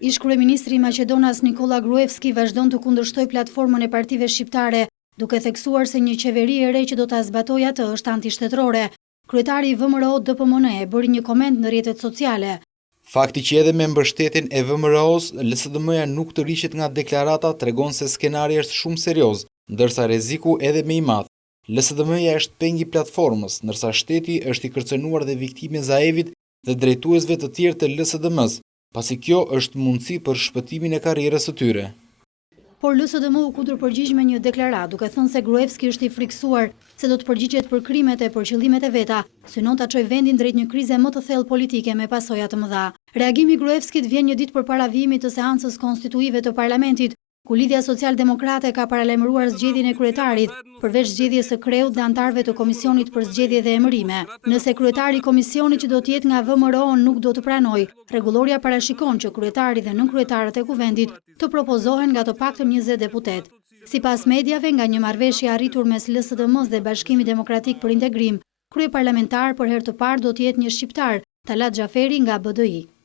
Ish kryeministri i Maqedonas Nikola Gruevski vazhdon të kundërshtoj platformën e partive shqiptare, duke theksuar se një qeveri e re që do ta zbatojë atë është antishtetrore. Kryetari i VMRO-DPMN e bëri një koment në rrjetet sociale. Fakti që edhe me mbështetjen e VMRO-s, LSDM-ja nuk të rishet nga deklarata tregon se skenari është shumë serioz, ndërsa rreziku edhe më i madh. LSDM-ja është peng i platformës, ndërsa shteti është i kërcënuar dhe viktime Zaevit dhe drejtuesve të tjerë të LSDM-s, pasi kjo është mundësi për shpëtimin e karrierës së tyre. Por LSDM u kundërpërgjigj me një deklaratë, duke thënë se Gruevski është i friksuar se do të përgjigjet për krimet e për qëllimet e veta, synon ta çojë vendin drejt një krize më të thellë politike me pasoja të mëdha. Reagimi i Gruevskit vjen një ditë përpara vijimit të seancës konstituive të parlamentit, ku Lidhja Social-Demokrate ka paralajmëruar zgjedhjen e kryetarit, përveç zgjedhjes së kreut dhe antarëve të komisionit për zgjedhje dhe emërime. Nëse kryetari i komisionit që do të jetë nga VMRO nuk do të pranojë, rregulloria parashikon që kryetari dhe nënkryetarët e kuvendit të propozohen nga të paktën 20 deputet. Sipas mediave, nga një marrëveshje arritur mes LSDM-s dhe Bashkimit Demokratik për Integrim, kryeparlamentar për herë të parë do të jetë një shqiptar, Talat Xhaferi nga BDI.